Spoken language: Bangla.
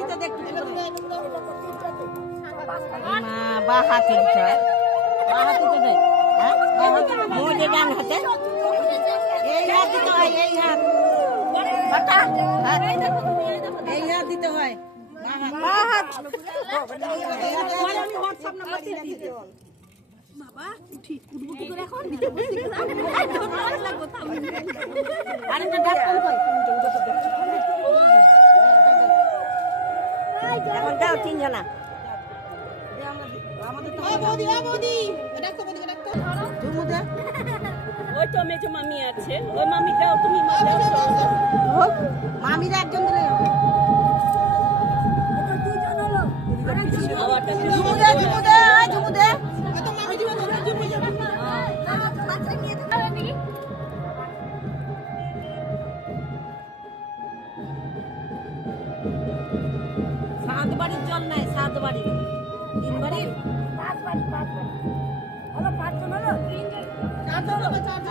দিতে দেখ বা হাতে দিতে হয় বা হাতে তো দেয় হ্যাঁ মোজে ডান হাতে এই হাত দিতে হয় এই হাত বাটা এই হাত দিতে হয় বা হাত আমি হোয়াটসঅ্যাপ নাম্বার দিয়ে দিতে বাবা উঠি উঠবো কি করে এখন আরে না ডাক কোন কই এখন দাও তিন জনা আমাদের তো বৌদি ডাকো বৌদি ডাকো তুমি দে ওই তো মেজো মামি আছে ওই মামি দাও তুমি হোক মামিরা একজন দিলে হবে আওয়াজটা ঝুমু দে ঝুমু দে কত মামি দিব তো ঝুমু যাবে বাচ্চা নিয়ে তো নাকি সাত বাড়ির জল নাই সাত বাড়ির তিন বাড়ির পাঁচ বাড়ি হলো পাঁচজন হলো তিনজন চারজন হবে চারজন